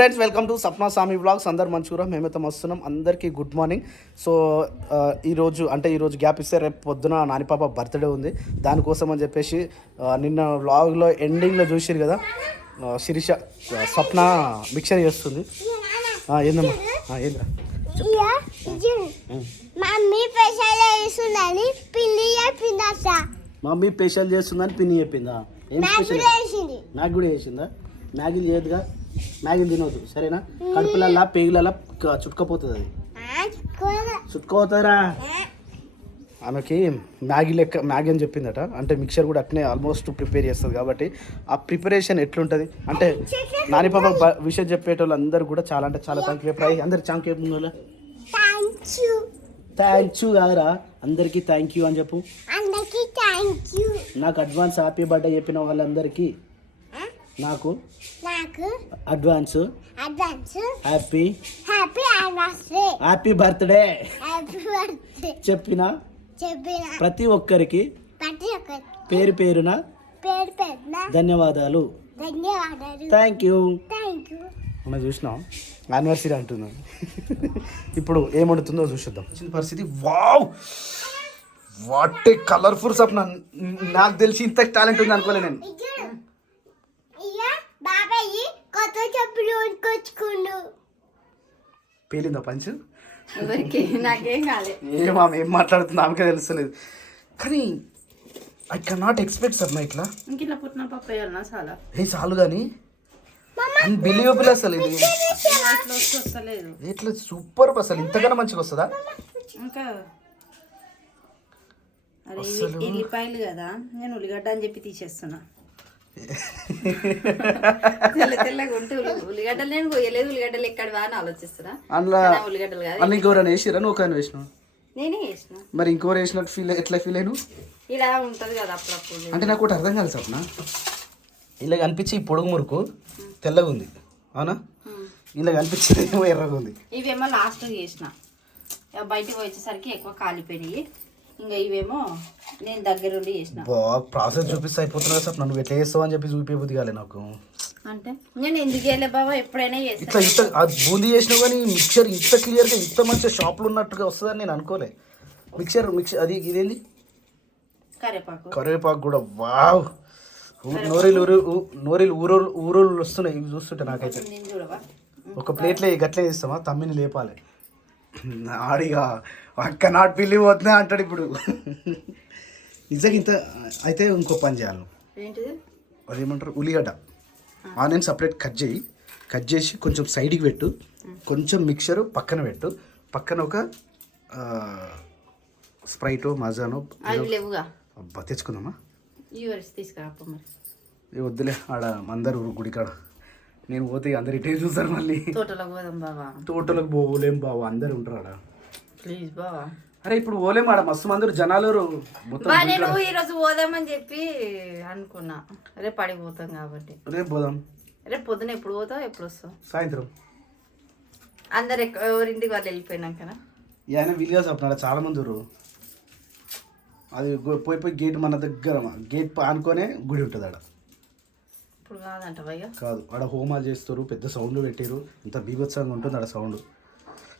Friends welcome to Sapna Swami blogs అందరు మంచిగా మేమైతే వస్తున్నాం అందరికీ గుడ్ మార్నింగ్ సో ఈరోజు అంటే ఈరోజు గ్యాప్ ఇస్తే రేపు పొద్దున నానిపాప బర్త్డే ఉంది. దానికోసం అని చెప్పేసి నిన్న వ్లాగ్లో ఎండింగ్లో చూసిరు కదా? శిరీష స్వప్న మిక్చర్ చేస్తుంది. ఏందమ్మా? ఏంద్రా. మమ్మీ పెసలు వేస్తుందని పిల్లి చెప్పిందట మమ్మీ స్పెషల్ చేస్తుందని పిన్ని చెప్పిందా? నాకు స్పెషల్ కూడా చేసిందా. మ్యాగీలు చేయదుగా మ్యాగీలు తినవద్దు సరేనా? కడుపులల్లా పేగులల్లా చుట్టుకపోతుంది. అది. చుట్టుకోతారా ఆమెకి మ్యాగీ లెక్క మ్యాగీ అని చెప్పిందట. అంటే మిక్చర్ కూడా అట్నే ఆల్మోస్ట్ ప్రిపేర్ చేస్తుంది కాబట్టి ఆ ప్రిపరేషన్ ఎట్లుంటుంది? అంటే నానిపాప బ- విషయం చెప్పేటోళ్ళు అందరు కూడా చాలా అంటే చాలా థ్యాంక్ యూ ప్రై అందరు thank you thank you thank you కాదురా. అందరికీ థ్యాంక్ యూ అని చెప్పు. నాకు అడ్వాన్స్ హ్యాపీ బర్త్డే చెప్పిన వాళ్ళందరికీ నాకు నాకు advance advance happy happy anniversary. Happy birthday. Happy birthday. చెప్పిన? చెప్పిన. ప్రతి ఒక్కరికి ప్రతి ఒక్కరి పేరు పేరున పేరు పెట్టిన ధన్యవాదాలు. ధన్యవాదాలు. థ్యాంక్ యూ థ్యాంక్ యూ మనం చూసినాం యానివర్సరీ అంటున్నాం. ఇప్పుడు ఏం వండుతుందో చూసిద్దాం. వచ్చిన పరిస్థితి wow! What a colourful Sapna నాకు తెలిసి ఇంత టాలెంట్ ఉంది అనుకోలే నేను. బాబాయ్ కొత్త చెప్పులు కొనుక్కొచ్చుకుండు పేలిందా పంచు? ఎవరికి? నాకేం కాలే. ఏం ఆమె ఏం మాట్లాడుతుందో ఆమెకే తెలుస్తలేదు. కానీ I can not expect Sapna ఇట్లా. ఇంక ఇట్లా పుట్టిన పప్పు వేయాలన్నా చాలా ఏ చాలు కానీ అన్బిలీవబుల్ అసలు ఇది. ఇట్లా వస్తే వస్తలేదు. ఇట్లా సూపర్ అసలు ఇంతకన్నా మంచిగా వస్తుందా? ఇంకా. అరే ఇవి ఎల్లిపాయలు కదా నేను ఉల్లిగడ్డ అని చెప్పి తీసేస్తున్నా. తెల్ల తెల్లగా ఉంటే ఉల్లి- ఉల్లిగడ్డలు నేను కొయ్యలేదు ఉల్లిగడ్డలు ఎక్కడవా అని ఆలోచిస్తున్నా. అందులో ఉల్లిగడ్డలు కాదు. అన్ని ఇంకోరైనా వేసిరా నువ్వు కానీ వేసినావు? నేనే వేసిన. మరి ఇంకోరు వేసినట్టు ఫీల్ ఎట్లా ఫీల్ అయిను ఇలా ఉంటది కదా అప్పుడప్పుడు అంటే నాకు ఒకటి అర్థం కాదు సప్న ఇలా కనిపించి ఈ పొడుగు మురుకు తెల్లగా ఉంది. అవునా. ఇలా కనిపించేది ఎర్రగా ఉంది. ఇవేమో లాస్ట్ చేసిన. బయటికి వచ్చేసరికి ఎక్కువ కాలిపోయినాయి. ఇంకా ఇవేమో నేను దగ్గరుండి చేసిన. ప్రాసెస్ చూపిస్తే అయిపోతున్నా సప్న నువ్వు ఎట్లా చేస్తావు అని చెప్పి చూపించబుద్ది కాలే నాకు. అంటే నేను ఎందుకు చేయలే బాబా ఎప్పుడైనా ఇట్లా ఇంత బూందీ చేసినావు కానీ మిక్చర్ ఇంత క్లియర్గా ఇంత మంచిగా షాప్లో ఉన్నట్టుగా వస్తుందని నేను అనుకోలే. మిక్చర్ మిక్చర్ అది ఇదేంది? కరేపాకు కరివేపాకు కూడా వావ్! నోరీలు ఊరు నోరీలు ఊరోళ్ళు ఊరోళ్ళు వస్తున్నాయి. ఇవి చూస్తుంటే నాకైతే. ఒక ప్లేట్లో గట్లే చేస్తామా? తమ్మిని లేపాలి. ఆడిగా అక్క నాట్ పిల్లి పోతున్నా అంటాడు ఇప్పుడు. నిజంగా ఇంత అయితే ఇంకో పని చేయాలి. అదేమంటారు? ఉల్లిగడ్డ. ఆనియన్ సపరేట్ కట్ చేయి. కట్ చేసి కొంచెం సైడ్కి పెట్టు. కొంచెం మిక్చర్ పక్కన పెట్టు. పక్కన ఒక స్ప్రైట్ మజానో అబ్బా తెచ్చుకుందామా? ఏ వద్దులే ఆడ అందరు గుడికాడ. నేను పోతే అందరు ఇటే చూస్తారు మళ్ళీ. తోటలోకి పోదాం బాబా తోటలకు పోలేం బావ అందరు ఉంటారు ఆడ ప్లీజ్ బాబా అరే ఇప్పుడు పోలేం ఆడ మస్తు మంది జనాలు మొత్తం నేను ఈరోజు పోదామని చెప్పి అనుకున్నా. రేపు పడిపోతాం కాబట్టి. రేపు పోదాం. రేపు పొద్దున ఎప్పుడు పోతావు ఎప్పుడు వస్తావు? సాయంత్రం. అందరు ఎవరింటికి వాళ్ళు వెళ్ళిపోయినాకనా? ఆయన వీలుగా చెప్తున్నాడు చాలా మంది. అది పోయి పోయి గేట్ మన దగ్గర గేట్ ఆనుకొనే గుడి ఉంటుంది ఆడ. ఇప్పుడు కాదంట భయ్య. కాదు ఆడ హోమాలు చేస్తారు పెద్ద సౌండ్ పెట్టారు ఇంత బీభత్సంగా ఉంటుంది ఆడ సౌండ్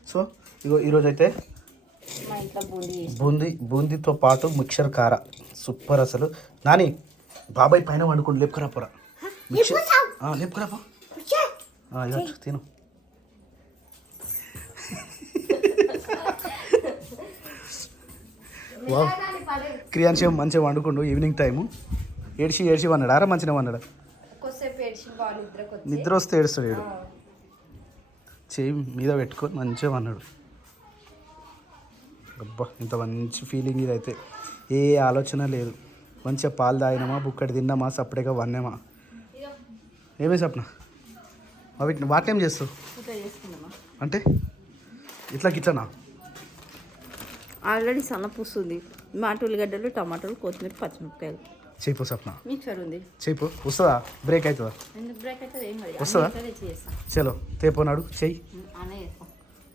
సో ఇగో ఈరోజు అయితే మా ఇంట్లో బూందీ చేసి బూందీ బూందీతో పాటు మిక్చర్ కార. సూపర్ అసలు. నాని బాబాయ్ పైన వండుకోండి లేపుకురా పోరా. మిక్చర్ ఆ, లేపుకురా పో. ఆ, ఇవ్వచ్చు, తిను. వా క్రియాన్షి మంచిగా వండుకుండు ఈవినింగ్ టైము ఏడిచి ఏడిచి వన్నాడు ఆరా మంచిగా వన్నాడు కొద్దిసేపు ఏడ్చి బాగా నిద్రకు వచ్చి నిద్ర వస్తే ఏడుస్తాడు ఏడు. చేయి మీద పెట్టుకొని మంచిగా అన్నాడు. అబ్బా ఇంత మంచి ఫీలింగ్ ఇది అయితే ఏ ఆలోచన లేదు. మంచిగా పాలు తాగినామా బుక్కటి తిన్నామా సపరేట్గా వన్నామా? ఏమే సప్న? అవి వాటేం చేస్తావు? అంటే? ఇట్లా గిట్లనా? ఆల్రెడీ సన్న పుస్తుంది మాట ఉల్లిగడ్డలు టమాటాలు కొత్తిమీర పచ్చిమిరపకాయలు. చేయిపో సప్న మిక్సర్ ఉంది. చేయిపో వస్తుందా? బ్రేక్ అవుతుందా? బ్రేక్ ఏం వస్తుందా? చలో తేపోనాడు చెయ్యి.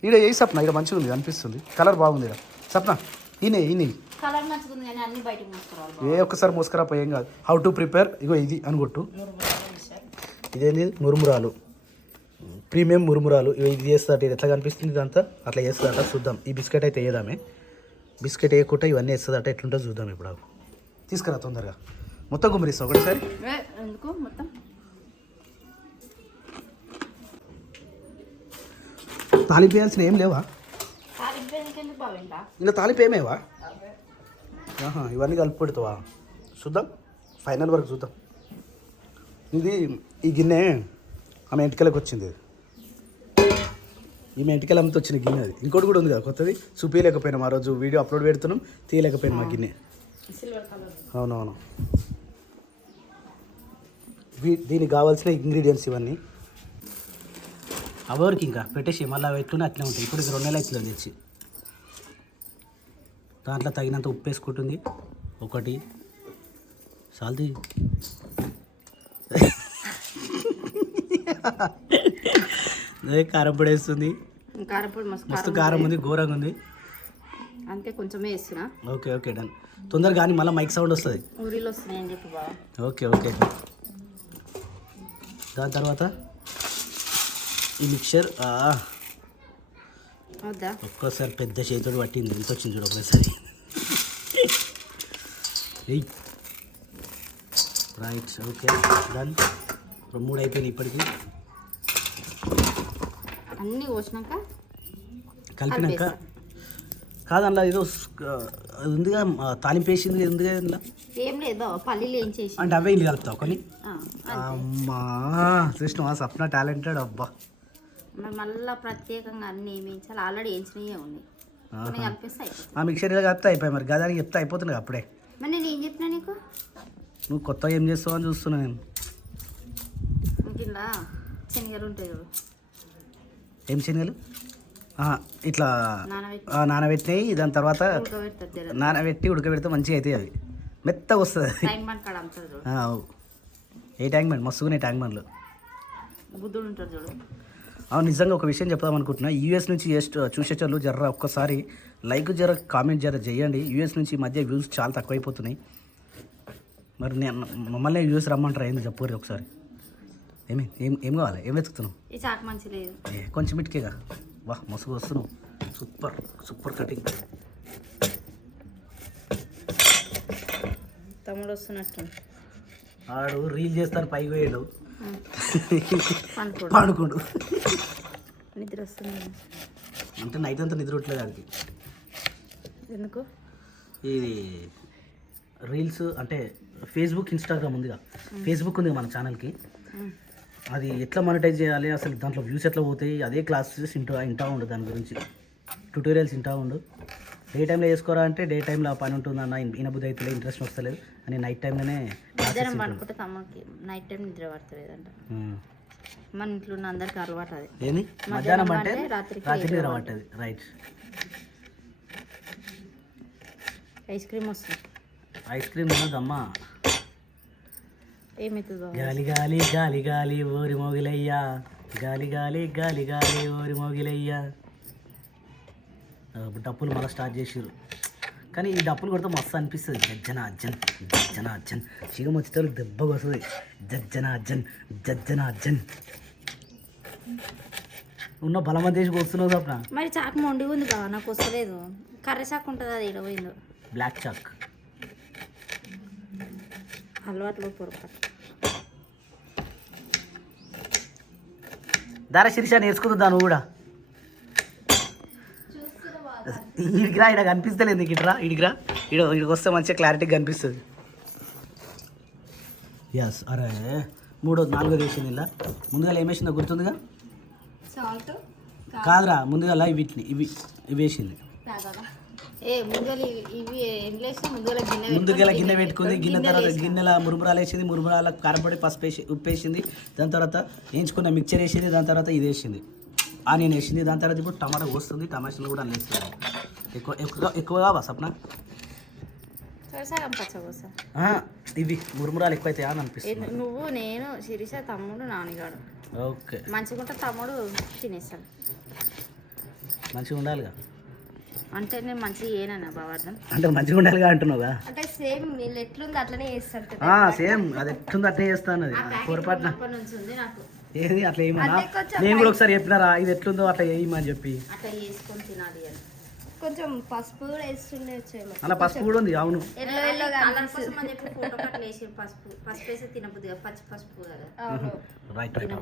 ఈడ ఏ సప్న ఇక్కడ మంచిగా ఉంది అనిపిస్తుంది. కలర్ బాగుంది ఈడ. సప్న ఈయనే ఈయన ఏ ఒక్కసారి మోసుకురా పోయేం కాదు. హౌ టు ప్రిపేర్ ఇగో ఇది అనుకొట్టు ఇదేంది మురుమురాలు. ప్రీమియం మురుమురాలు. ఇవి ఇది చేస్తుందట ఇది ఎట్లా కనిపిస్తుంది ఇదంతా? అట్లా చేస్తుందట చూద్దాం. ఈ బిస్కెట్ అయితే వేయదామే బిస్కెట్ వేయకుండా ఇవన్నీ వేస్తుందట ఎట్లుంటుందో చూద్దాం ఇప్పుడు. తీసుకురా తొందరగా. మొత్తం గుమ్మరిస్తా ఒకటిసారి ఎందుకు మొత్తం? తాలింపు వేయాల్సిన ఏం లేవా? ఇలా తాలింపు ఏమేవా ఆహా ఇవన్నీ కలిపి పెడతావా? చూద్దాం. ఫైనల్ వరకు చూద్దాం. ఇది ఈ గిన్నె ఆమె ఇంటికెళ్ళకి వచ్చింది. ఈమె ఇంటికెళ్ళ అమ్మతో వచ్చిన గిన్నె అది. ఇంకోటి కూడా ఉంది కదా కొత్తది. చూపించలేకపోయినాం ఆ రోజు. వీడియో అప్లోడ్ పెడుతున్నాం తీయలేకపోయినాం ఆ గిన్నె. అవునవును. దీనికి కావాల్సిన ఇంగ్రీడియంట్స్ ఇవన్నీ. అవరికి ఇంకా పెట్టేసి మళ్ళీ పెట్టుకుని అట్లే ఉంటాయి. ఇప్పుడు రెండు నెలలు అవుతుంది తెచ్చి. దాంట్లో తగినంత ఉప్పు వేసుకుంటుంది. ఒకటి. సాల్ది అదే కారం పొడి వేస్తుంది. కారపొడి మస్తు మస్తు కారం ఉంది ఘోరంగా ఉంది. అంతే కొంచెమే వేస్తున్నా. Okay okay done. తొందరగా కానీ మళ్ళీ మైక్ సౌండ్ వస్తుంది. ఊరిలో వస్తున్నాయి అని చెప్పి ఓకే ఓకే. దాని తర్వాత ఈ మిక్చర్ ఒక్కోసారి పెద్ద చేతితో పట్టింది ఎంత వచ్చింది చూడు ఒకసారి. రైట్ ఓకే డన్ మూడు అయిపోయినాయి ఇప్పటికి. అన్నీ పోసినాక కలిపినాక కాదల్లా ఏదో స్- అది ఉందిగా తాలింపు వేసింది ఇది ఉందిగా ఏం లేదు పల్లీలు ఏం చేసి. అంటే అవే ఇల్లు కలుపుతావు కొన్ని? అమ్మా కృష్ణ సప్న టాలెంటెడ్ అబ్బా. మళ్ళీ ప్రత్యేకంగా అన్ని వేయించాలి? ఆల్రెడీ వేయించినవే ఉన్నాయి. కొన్ని కలిపేస్తే అయిపోతుంది ఆ మిక్చర్ ఇలా కలిపితే అయిపోయి మరి. గదానికి చెప్తే అయిపోతుంది కదా అప్పుడే. మరి నేను ఏం చెప్పినా నీకు? నువ్వు కొత్తగా ఏం చేస్తావు అని చూస్తున్నా నేను. ఇంక శనగలు ఉంటాయి ఏం శనగలు? ఇట్లా నానబెట్టినాయి దాని తర్వాత నానబెట్టి ఉడకబెడితే మంచిగా అవుతాయి అవి. మెత్తగా వస్తుంది అది. ఏ ట్యాంక్ బండ్ మస్తుగానే ట్యాంక్ బండ్లు. అవును నిజంగా ఒక విషయం చెప్దాం అనుకుంటున్నా. యూఎస్ నుంచి జస్ట్ చూసేటోళ్ళు జర్ర ఒక్కసారి లైక్ జర కామెంట్ జర చేయండి. యూఎస్ నుంచి ఈ మధ్య వ్యూస్ చాలా తక్కువైపోతున్నాయి. మరి నేను మమ్మల్ని యూఎస్ రమ్మంటారా? ఏంది చెప్పు ఒకసారి. ఏమి ఏం ఏం కావాలి? ఏం వెతుకుతున్నావు? కొంచెం ఇటుకేగా వా మసుగు వస్తున్నావు సూపర్ సూపర్ కటింగ్. తమ్ముడు వస్తున్నట్టు. ఆడు రీల్ చేస్తాను పైకి పోయాడు. పాడుకోడు. నిద్ర వస్తుంది. అంటే నైట్ అంతా నిద్ర ఉండలేదు ఆడికి. ఎందుకు? ఇది రీల్స్ అంటే ఫేస్బుక్ ఇన్స్టాగ్రామ్ ఉందిగా. ఫేస్బుక్ ఉంది మన ఛానల్కి. అది ఎట్లా మానిటైజ్ చేయాలి? అసలు దాంట్లో వ్యూస్ ఎట్లా పోతాయి? అదే క్లాసెస్ ఇంటా ఇంటా ఉండు దాని గురించి. ట్యూటోరియల్స్ ఇంటా ఉండు. డే టైంలో చేసుకోరా అంటే డే టైంలో పని ఉంటుందన్న ఇనబుద్ధి అయితే ఇంట్రెస్ట్ వస్తలేదు. అని నైట్ టైంలోనే మధ్యాహ్నం పడుకుంటే తమ్ముడికి నైట్ టైం నిద్ర పడతలేదంట. మన ఇంట్లో ఉన్న అందరికి అలవాటు అది ఏంది? మధ్యాహ్నం అంటే రాత్రి నిద్ర పట్టది రైట్ ఐస్ క్రీమ్ వస్తుంది. ఐస్ క్రీమ్ ఉన్నదమ్మా గాలి గాలి గాలి గాలి ఓరి మోగిలయ్యా. గాలి గాలి గాలి గాలి ఓరి మోగిలయ్యా. డప్పులు మళ్ళీ స్టార్ట్ చేసిర్రు. కానీ ఈ డప్పులు కొడితే మస్తు అనిపిస్తుంది. జజ్జన అజ్జన్ జజ్జన అజ్జన్ చిగం వచ్చేటోళ్ళకి దెబ్బ వస్తుంది జజ్జన అజ్జన్ జజ్జన అజ్జన్ ఉన్న బలమ దేశం వస్తున్నావు తప్ప మరి చాకు మొండి ఉంది బాగా నాకు వస్తలేదు. కర్రీ చాకు ఉంటుంది అది పోయిందో? Black chalk. అలవాట్లో పొరపాటు. దారా శిరీష నేర్చుకుందా నువ్వు కూడా? ఇడికిరా ఇక్కడ కనిపిస్తలేదు నీకు ఇట్రా ఇడికిరా ఇడ ఇడికి వస్తే మంచిగా క్లారిటీ కనిపిస్తుంది. ఎస్ అరే మూడో నాలుగో వేసింది ఇలా. ముందుగా ఏమేసిందో గుర్తుందిగా? కాదురా ముందుగా వీటిని ఇవి ఇవి వేసింది. ముందుగా గిన్నె పెట్టుకుంది గిన్నె తర్వాత గిన్నెల మురుమురాలు వేసింది మురుమురాల కారపొడి పసుపు వేసి ఉప్పు వేసింది దాని తర్వాత వేయించుకున్న మిక్చర్ వేసింది దాని తర్వాత ఇది వేసింది. ఆనియన్ వేసింది దాని తర్వాత ఇప్పుడు టమాటా వస్తుంది టమాటాలు కూడా వేస్తుంది ఎక్కువ ఎక్కువ ఎక్కువగా వా సప్న. సగం పచ్చకోసా ఆ, ఇవి మురుమురాలు ఎక్కువ అవుతాయా అని అనిపిస్తుంది నువ్వు నేను శిరీష తమ్ముడు నాన్నగాడు ఓకే. మంచిగా ఉంటే తమ్ముడు తినేస్తాడు. మంచిగా ఉండాలిగా. అంటే నేను మంచిగా ఏనన్నా బావర్ధం అంటే మంచిగా ఉండాలిగా అంటున్నావుగా? అంటే సేమ్ వీళ్ళు ఎట్లుంది అట్లనే చేస్తాడు సేమ్. అది ఎట్లుంది అట్నే చేస్తాను అది పొరపాటున. అప్పటి నుంచి ఉంది నాకు. ఏది? అట్లా వేయమన్నా నేను కూడా ఒకసారి చెప్పినారా? ఇది ఎట్లుందో అట్లా వేయమని చెప్పి. అట్లా చేసుకొని తినాలి అని. కొంచెం పసుపు కూడా వేస్తుండే వచ్చేమో. అలా పసుపు కూడా ఉంది అవును. ఎల్లో ఎల్లో కలర్ కోసం అని చెప్పి ఫోటో అట్లా వేసి పసుపు. పసుపు వేస్తే తినబుద్ది కదా పచ్చి పసుపు కదా. అవును. రైట్ రైట్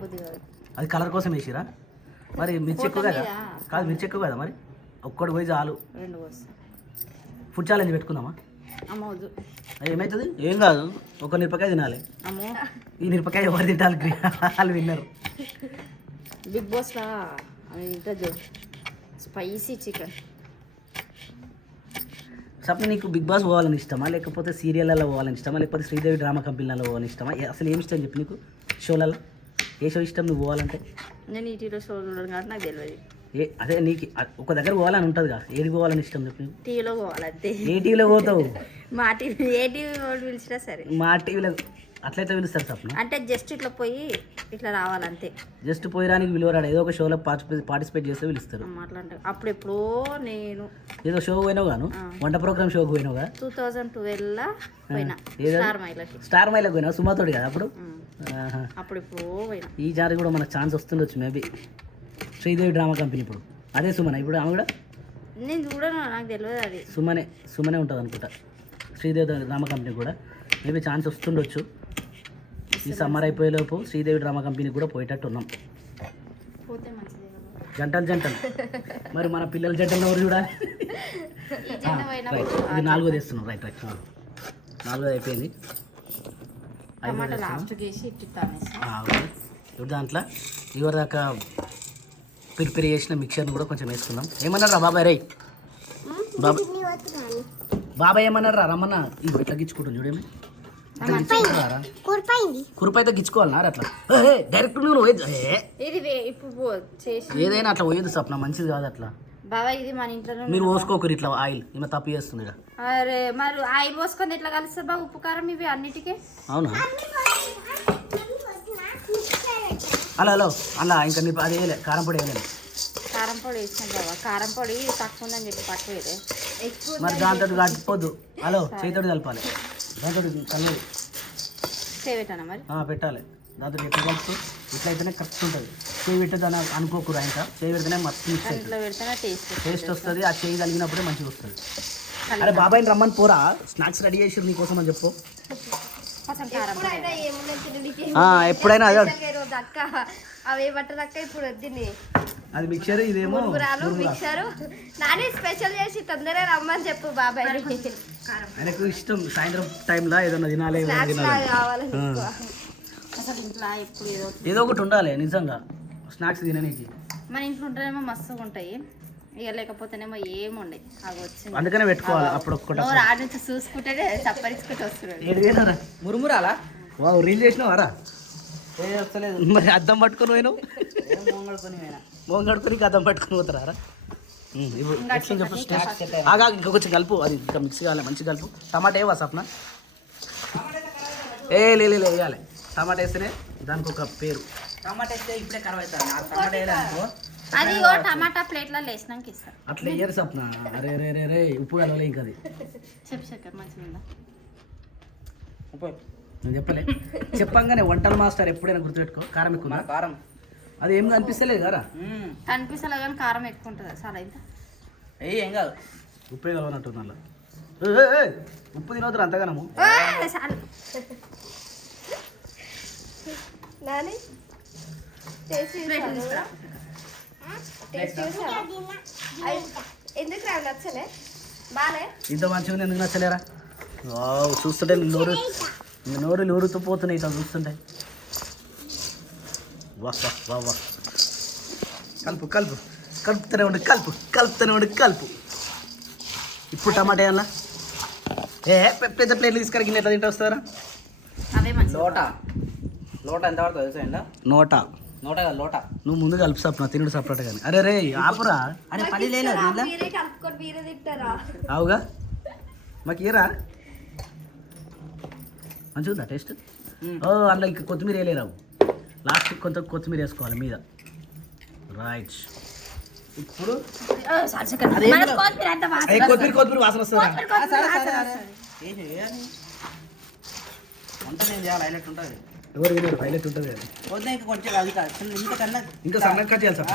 అది కలర్ కోసం వేసిరా? మరి మిర్చి ఎక్కువ కదా? కాదు మిర్చి ఎక్కువ కదా మరి? ఒక్కటి పోయి చాలు. రెండు ఫుడ్ ఛాలెంజ్ పెట్టుకుందామా? అమ్మ వద్దు. అది ఏమవుతుంది ఏం కాదు. ఒక మిరపకాయ తినాలి. అమ్మో. ఈ మిరపకాయ ఎవరు తింటారు? వాళ్ళు విన్నారు. బిగ్ బాస్లా తింటుంది స్పైసీ చికెన్. సప్న నీకు బిగ్ బాస్ పోవాలని ఇష్టమా? లేకపోతే సీరియల్లో పోవాలని ఇష్టమా? లేకపోతే శ్రీదేవి డ్రామా కంపెనీలలో పోవాలని ఇష్టమా? ఏ- అసలు ఏమి ఇష్టం చెప్పు నీకు? షోలలో ఏ షో ఇష్టం నువ్వు పోవాలంటే? నేను ఈటీలో షో చూడడం కాబట్టి నాకు తెలియదు ఏ అదే నీకు ఒక దగ్గర పోవాలని ఉంటుంది కదా. ఏది పోవాలని ఇష్టం చెప్పు టీవీలో పోవాలంతే. ఏ టీవీలో పోతావు? మా టీవీ ఏ టీవీ వాళ్ళు పిలిచినా సరే. మా టీవీలో అట్లయితే పిలుస్తారు సప్న అంటే జస్ట్ ఇట్లా పోయి ఇట్లా రావాలంతే. జస్ట్ పోయడానికి విలువరాడు ఏదో ఒక షోలో పార్టిసిపేట్ పార్టిసిపేట్ చేస్తే పిలుస్తారు. అమ్మ అట్లా అంటే అప్పుడు ఎప్పుడో నేను. ఏదో షో పోయినావు గాను. వంట ప్రోగ్రామ్ షోకి పోయినావు కదా? టూ థౌజండ్ ట్వెల్వ్లో పోయినా? స్టార్ మైలకి స్టార్ మైలకు పోయినావు? సుమాతోడు కదా అప్పుడు. అప్పుడు ఎప్పుడో పోయినా. ఈ జారి కూడా మనకు ఛాన్స్ వస్తుండొచ్చు మేబీ. శ్రీదేవి డ్రామా కంపెనీ ఇప్పుడు. అదే సుమన. ఇప్పుడు ఆమె కూడా? నేను చూడను నాకు తెలియదు అది. సుమనే సుమనే ఉంటుంది అనుకుంటా. శ్రీదేవి డ్రామా కంపెనీ కూడా. మేబీ ఛాన్స్ వస్తుండొచ్చు. ఈ సమ్మర్ అయిపోయేలోపు శ్రీదేవి డ్రామా కంపెనీ కూడా పోయేటట్టు ఉన్నాం. జంటలు జంటలు. మరి మన పిల్లల జంటలు ఎవరు చూడాలి? ఇది నాలుగోది వేస్తున్నాం రైట్ రైట్. నాలుగోది అయిపోయింది. ఇప్పుడు దాంట్లో ఇవరి దాకా ప్రిపేర్ చేసిన మిక్చర్ని కూడా కొంచెం వేసుకుందాం. ఏమన్నారా బాబాయ్ రై బాబాయ్ బాబాయ్ ఏమన్నారా రమ్మన్నా. ఇవి ఎట్లా గిచ్చుకుంటుంది చూడేమి కురుపైతే గిచ్చుకోవాలన్నా అట్లా? డైరెక్ట్ నువ్వు పోయేది ఏ, ఇది వే- ఇప్పుడు పో- చేసి. ఏదైనా అట్లా పోయేది సప్న మంచిది కాదు అట్లా. బాబా ఇది మన ఇంట్లో మీరు పోసుకోకరు ఇట్లా ఆయిల్ ఈమె తప్పు చేస్తుంది. అరే మరి ఆయిల్ పోసుకొని ఎట్లా కలుస్తుంది బా ఉప్పు కారం ఇవి అన్నిటికీ? అవునా? అలా హలో. అలా ఇంకా నీ అది వేయలే. కారం పొడి వేయలేదు. కారం పొడి వేసాం బాబా కారం పొడి తక్కువ ఉందని చెప్పి తక్కువ మరి దాంతో కట్టుకోవద్దు హలో చేతితోటి కలపాలి. దాంతో చేయబెట్టానా మరి? ఆ, పెట్టాలి. దాంతో ఎట్లా కలుపు ఇట్లయితేనే కరెక్ట్ ఉంటుంది. చేయి పెట్టేదాన్ని అనుకోకూరు ఆయన చేయి పెడితేనే మస్తు టేస్ట్ టేస్ట్ వస్తుంది. ఆ చేయి కలిగినప్పుడే మంచిగా వస్తుంది. అరే బాబాయ్ని రమ్మని పోరా. స్నాక్స్ రెడీ చేసి నీకోసం అని చెప్పు. ఎప్పుడైనా అదే అక్క అవి పట్టదు అక్క ఇప్పుడు వద్దని అది మిక్చర్ ఇదేమో మురుగురాలు మురుగురా. మిక్సరు. నాని స్పెషల్ చేసి తొందరగా రమ్మని చెప్పు బాబాయ్. ఆయనకు ఇష్టం సాయంత్రం టైంలో ఏదైనా తినాలి ఏదో ఒకటి ఉండాలి నిజంగా. స్నాక్స్ తిననీకి. మన ఇంట్లో ఉంటేనేమో మస్తుగా ఉంటాయి. ఇక లేకపోతేనేమో ఏమి ఉండే అవి వచ్చింది. అందుకనే పెట్టుకోవాలి అప్పుడు ఒక్కటి నోరు ఆడ నుంచి చూసుకుంటేనే చప్పరించుకుంటూ వస్తున్నాడు. ఏడు వేలరా మురుమురాలా? వా రీల్ చేసినావారా ఏ వస్తలేదు. మరి అద్దం పట్టుకొని పోయినావు? ఏం మొంగడుకొని పోయినా. మోహన్ కడుకొని అద్దం పట్టుకొని పోతారా ఉమ్, ఇప్పుడు ఎట్లా చెప్పు ఆగా ఇంకా కొంచెం కలుపు. అది ఇంకా మిక్స్ కావాలి మంచి కలుపు. టమాటా ఏవా సప్న? ఏ లే లే, లే, వేయాలి. టమాటా వేస్తేనే దానికి ఒక పేరు. టమాటా వేస్తే ఇప్పుడే ఖరాబ్ అవుతుంది ఆ టమాటా అది ఓ టమాటా ప్లేట్లలో వేసినాక ఇస్తాను అట్లా వేయరు సప్న. అరే రే రే రే ఉప్పు కలవలే ఇంకా అది. చెప్పు చక్కెర మంచిగా నేను చెప్పలే. చెప్పంగానే వంటల మాస్టర్ ఎప్పుడైనా గుర్తుపెట్టుకో. కారం ఎక్కువ కారం. అది ఏం కనిపిస్తలేదు కదా. కనిపిస్తలే కానీ కారం ఎక్కువ ఉంటుంది? చాలా ఇంత ఏయ్ ఏం కాదు. ఉప్పే కలవనట్టుంది అలా. ఉప్పు తినవద్దు అంతగానము. చాలు. ఎందుకు రా నచ్చలే? బాలే. ఇంత మంచిగా ఉంది, ఎందుకు నచ్చలేరా? వావ్ చూస్తుంటే నీ నోరు నీ నోరు నోరుతూ పోతున్నాయి ఇట్లా చూస్తుంటే. వా వా వా వా. కలుపు కలుపు. కలుపుతూనే ఉండు కలుపు కలుపుతూనే ఉండు కలుపు. ఇప్పుడు టమాటా వేయాలా ఏ పెద్ద ప్లేట్లు తీసుకొని గిన్నె ఎట్లా తింటూ వస్తారా లోట లోట ఎంత పడుతుంది తెలుసా నోట. నోట లోట. నువ్వు ముందు కలుపు సప్న తినుడు సపరేట్ కానీ అరే రే ఆపురా. అరే పని లేదు అవుగా మాకు ఇయరా మంచిగా ఉందా టేస్ట్. ఓ అందులో ఇంకా కొత్తిమీర వేయలేరావు లాస్ట్ కొంత కొత్తిమీర వేసుకోవాలి మీద. రైట్ ఇప్పుడు. కొత్తిమీర కొత్తిమీర కొత్తిమీర వాసన వస్తుందా? వంట నేను చేయాలి? హైలైట్ ఉంటుంది. ఎవరు వినరు హైలైట్ ఉంటుంది కొంచెం అది కాదు. ఇంతకన్నా ఇంకా సన్నగా కట్ చేయాలి సార్.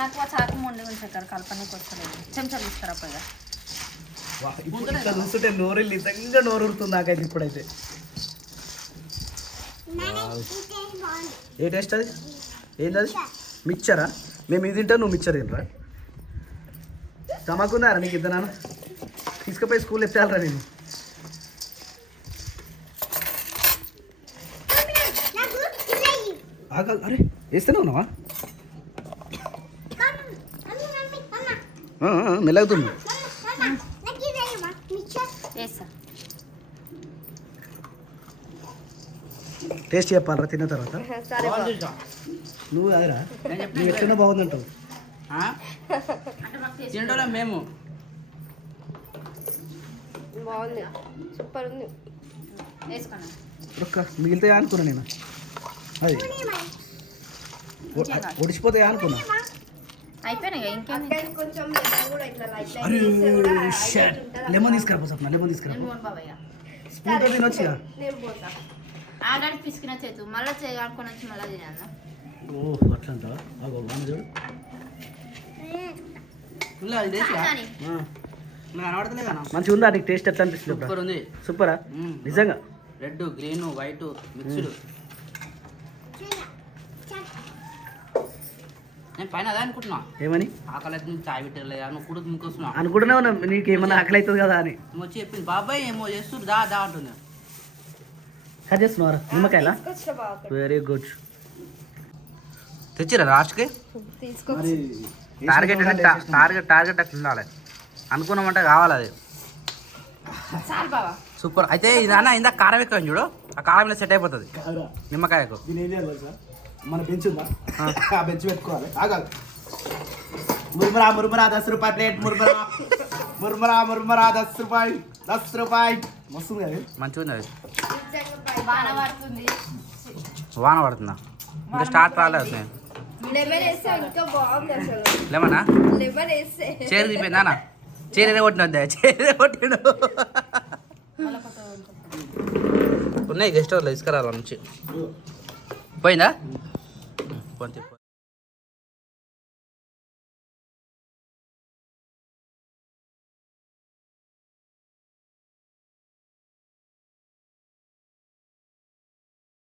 నాకు ఆ చాకు ముందు ఉంచారు కలపనికి వస్తలేదు. చెంచా తీసుకురా పోయిగా వా, ఇప్పుడు ఇట్లా చూస్తుంటే నోరు నిజంగా నోరు ఉడుతుంది నాకైతే ఇప్పుడైతే. ఏ టేస్ట్ అది? ఏంది అది? మిక్చరా? మేము ఇది తింటా నువ్వు మిక్చర్ తినరా? తమాకున్నారా నీకు ఇద్దరు నాన్న? తీసుకుపోయి స్కూల్ ఎత్తాలరా నేను ఆగాలి అరే వేస్తూనే ఉన్నావా? మెల్లగుతుంది టేస్ట్ చెప్పాలరా తిన్న తర్వాత. నువ్వు అదిరా నువ్వు ఎట్లనో బాగుందంటావు. తింటోళ్ళం మేము. బాగుంది. సూపర్ ఉంది. వేసుకున్నాను ఒక్క మిగిలితే అనుకున్నా నేను. అది ఒడిచిపోతాయి అనుకున్నా. లెమన్ అరే షట్? లెమన్ తీసుకురా సప్న తీసుకురా పిసికిన చేతు. మళ్ళీ వచ్చి మళ్ళీ తినాను ఓ అగో చూడు. మంచిగా ఉందా నీకు టేస్ట్? ఎట్లా అనిపిస్తుంది సూపర్. నిజంగా? Red green white mixed. నేను పైన అదే అనుకుంటున్నా. ఏమని? ఆకలి అయితే నువ్వు చాయ్ పెట్టలేదు? నువ్వు కూడా ముందుకొస్తున్నా అనుకుంటూనే ఉన్నా నీకు ఏమన్నా ఆకలి అవుతుంది కదా అని. నువ్వు వచ్చి చెప్పింది బాబాయ్ ఏమో చేస్తున్నారు దా దా అంటుంది. కట్ చేస్తున్నారా నిమ్మకాయలా? వెరీ గుడ్ తెచ్చిరా లాస్ట్కి? టార్గెట్ టార్గెట్ టార్గెట్ అట్లా ఉండాలి. అనుకున్నామంటే కావాలి అది. సూపర్. అయితే ఇది అన్న ఇందాక కారం ఎక్కువ చూడు. ఆ కారం సెట్ అయిపోతుంది. నిమ్మకాయకు. మన బెంచ్ ఉందా? ఆ. బెంచ్ పెట్టుకోవాలి. ఆగాలి. మురుమరా మురుమరా దస్ రూపాయి ప్లేట్ మురుమరా. మురుమరా మురుమరా దస్ రూపాయి దస్ రూపాయి మస్తు అది. మంచిగా ఉంది అది. బాగా పడుతుంది. వాన పడుతుందా? ఇంకా స్టార్ట్ రాలేదు లేమన్నా లెమన్ చీర తీపోయిందా అన్న చీర కొట్టిన చీర కొట్టిండు. ఉన్నాయి గెస్ట్ హౌస్లో తీసుకురావాలి నుంచి పోయిందా? పోతే